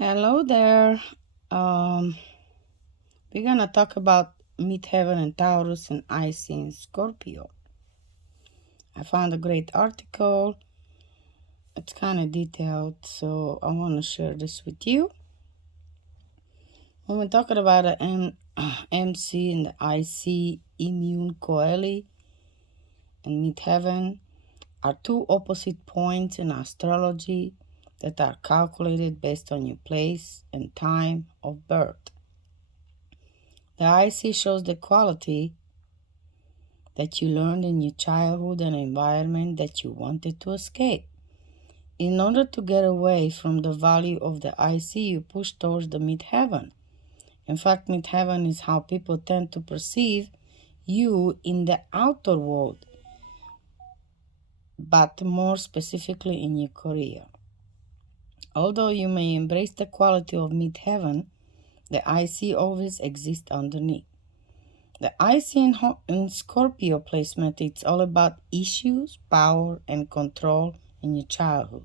Hello there. Um, we're gonna talk about Midheaven and Taurus and IC in Scorpio. I found a great article. It's kind of detailed, so I want to share this with you. When we're talking about the MC and the IC, IMUM, Coeli, and Midheaven are two opposite points in astrology that are calculated based on your place and time of birth. The IC shows the quality that you learned in your childhood and environment that you wanted to escape. In order to get away from the value of the IC, you push towards the midheaven. In fact, midheaven is how people tend to perceive you in the outer world, but more specifically in your career. Although you may embrace the quality of midheaven, the IC always exists underneath. The IC in Scorpio placement, it's all about issues, power, and control in your childhood.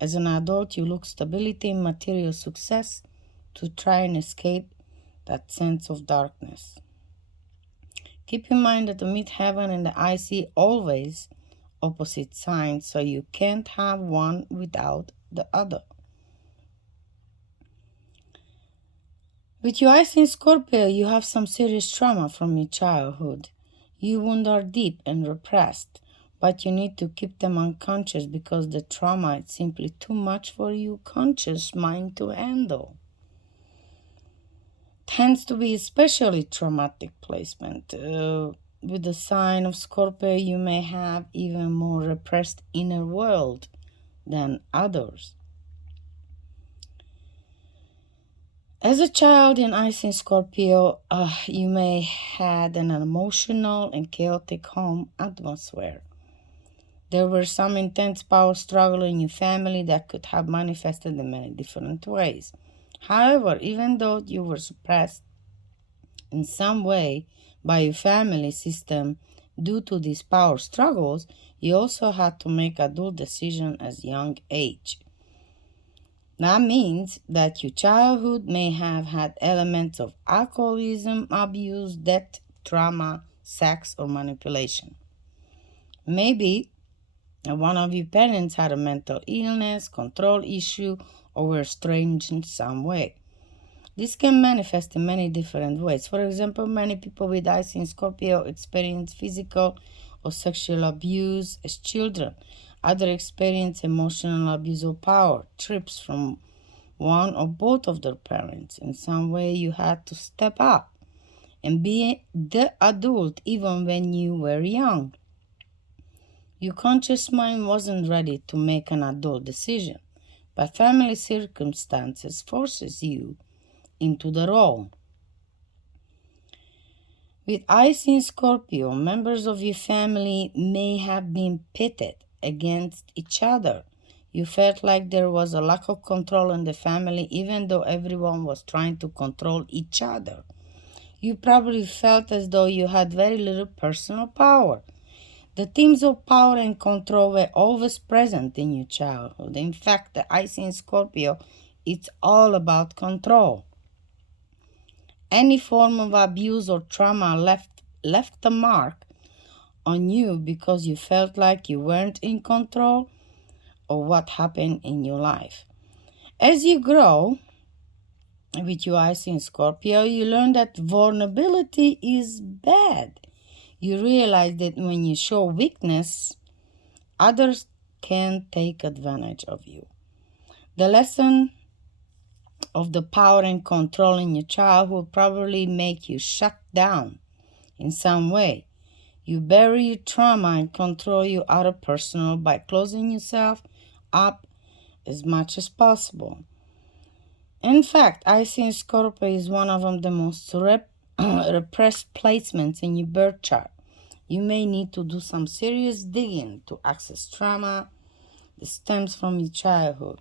As an adult, you look stability and material success to try and escape that sense of darkness. Keep in mind that the midheaven and the IC always opposite signs, so you can't have one without the other. With your IC in Scorpio, you have some serious trauma from your childhood. Your wounds are deep and repressed, but you need to keep them unconscious because the trauma is simply too much for your conscious mind to handle. Tends to be especially traumatic placement. With the sign of Scorpio, you may have even more repressed inner world than others. As a child in IC in Scorpio, you may had an emotional and chaotic home atmosphere. There were some intense power struggle in your family that could have manifested in many different ways. However, even though you were suppressed in some way by your family system due to these power struggles, you also had to make adult decisions at young age. That means that your childhood may have had elements of alcoholism, abuse, death, trauma, sex, or manipulation. Maybe one of your parents had a mental illness, control issue, or were estranged in some way. This can manifest in many different ways. For example, many people with IC in Scorpio experience physical or sexual abuse as children. Others experience emotional abuse or power, trips from one or both of their parents. In some way, you had to step up and be the adult even when you were young. Your conscious mind wasn't ready to make an adult decision, but family circumstances forces you into the role. With IC in Scorpio, members of your family may have been pitted against each other. You felt like there was a lack of control in the family, even though everyone was trying to control each other. You probably felt as though you had very little personal power. The themes of power and control were always present in your childhood. In fact, the IC in Scorpio, it's all about control. Any form of abuse or trauma left a mark on you because you felt like you weren't in control of what happened in your life. As you grow with your IC in Scorpio, you learn that vulnerability is bad. You realize that when you show weakness, others can take advantage of you. The lesson of the power and control in your childhood probably make you shut down in some way. You bury your trauma and control your outer personal by closing yourself up as much as possible. In fact, IC in Scorpio is one of the most repressed placements in your birth chart. You may need to do some serious digging to access trauma that stems from your childhood.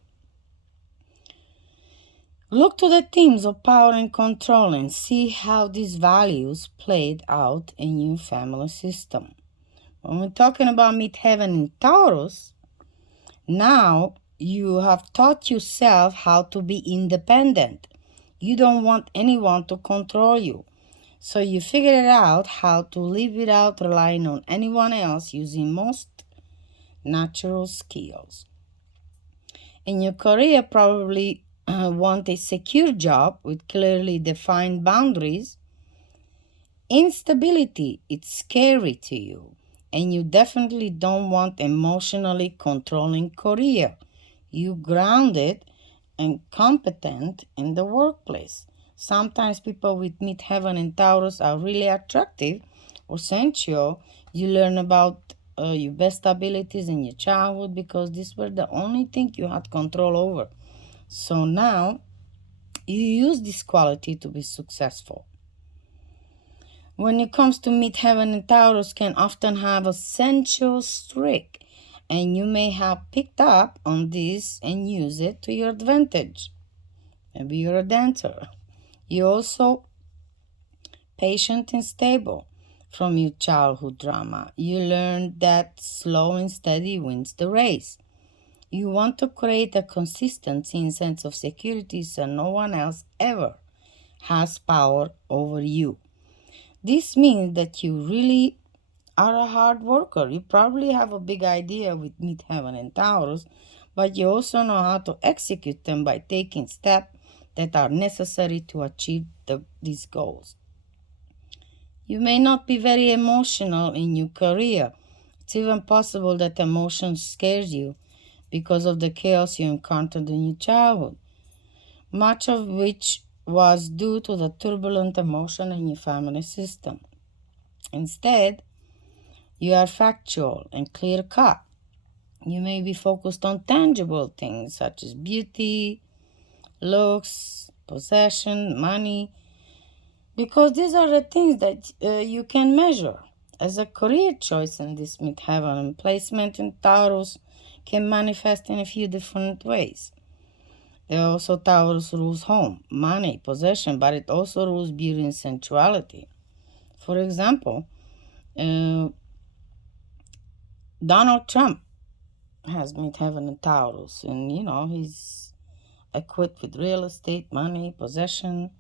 Look to the themes of power and control and see how these values played out in your family system. When we're talking about midheaven in Taurus, now You have taught yourself how to be independent. You don't want anyone to control you. So you figured out how to live without relying on anyone else using most natural skills. In your career, probably want a secure job with clearly defined boundaries. Instability, it's scary to you, and you definitely don't want emotionally controlling career. You grounded and competent in the workplace. Sometimes people with midheaven and Taurus are really attractive or sensual. You learn about your best abilities in your childhood because these were the only thing you had control over. So now you use this quality to be successful. When it comes to midheaven and Taurus can often have a sensual streak, and you may have picked up on this and use it to your advantage. Maybe you're a dancer. You're also patient and stable from your childhood drama. You learned that slow and steady wins the race. You want to create a consistency and sense of security so no one else ever has power over you. This means that you really are a hard worker. You probably have a big idea with midheaven and Taurus, but you also know how to execute them by taking steps that are necessary to achieve these goals. You may not be very emotional in your career. It's even possible that emotion scares you because of the chaos you encountered in your childhood, much of which was due to the turbulent emotion in your family system. Instead, you are factual and clear-cut. You may be focused on tangible things such as beauty, looks, possession, money, because these are the things that you can measure. As a career choice in this midheaven, placement in Taurus can manifest in a few different ways. Also, Taurus rules home, money, possession, but it also rules beauty and sensuality. For example, Donald Trump has midheaven in Taurus, and he's equipped with real estate, money, possession.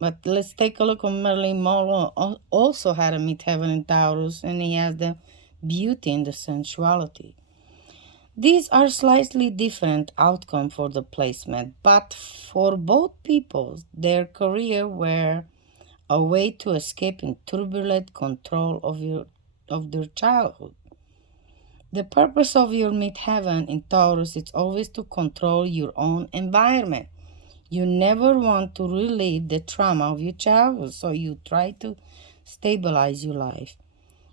But let's take a look at Marilyn Monroe. Also had a midheaven in Taurus, and he has the beauty and the sensuality. These are slightly different outcome for the placement, but for both people, their career were a way to escape in turbulent control of their childhood. The purpose of your midheaven in Taurus is always to control your own environment. You never want to relive the trauma of your childhood, so you try to stabilize your life.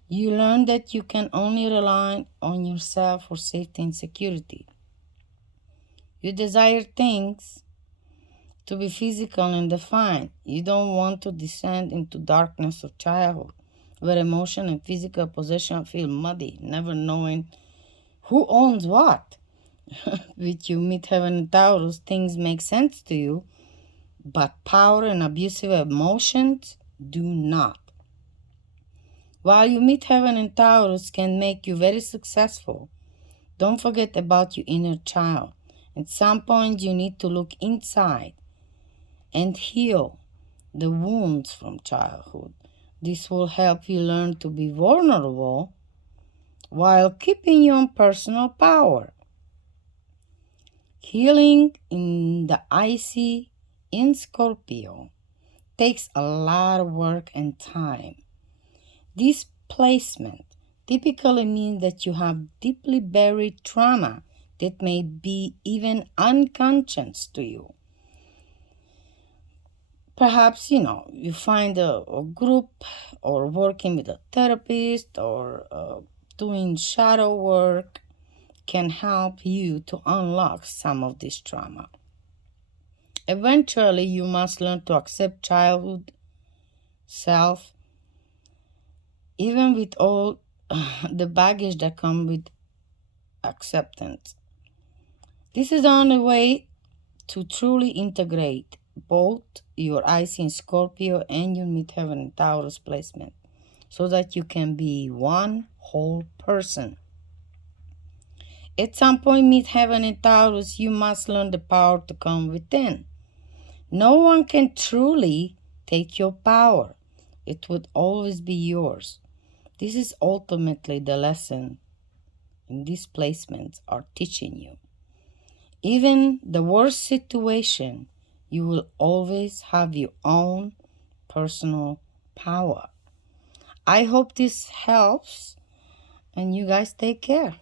You learn that you can only rely on yourself for safety and security. You desire things to be physical and defined. You don't want to descend into darkness of childhood, where emotion and physical possession feel muddy, never knowing who owns what. With you midheaven and Taurus, things make sense to you, but power and abusive emotions do not. While you midheaven and Taurus can make you very successful, don't forget about your inner child. At some point, you need to look inside and heal the wounds from childhood. This will help you learn to be vulnerable while keeping your own personal power. Healing in the IC in Scorpio takes a lot of work and time. This placement typically means that you have deeply buried trauma that may be even unconscious to you. Perhaps, you find a group or working with a therapist or doing shadow work can help you to unlock some of this trauma. Eventually, you must learn to accept childhood self, even with all the baggage that comes with acceptance. This is the only way to truly integrate both your IC in Scorpio and your midheaven in Taurus placement, so that you can be one whole person. At some point, midheaven in Taurus, you must learn the power to come within. No one can truly take your power. It would always be yours. This is ultimately the lesson these placements are teaching you. Even the worst situation, you will always have your own personal power. I hope this helps, and you guys take care.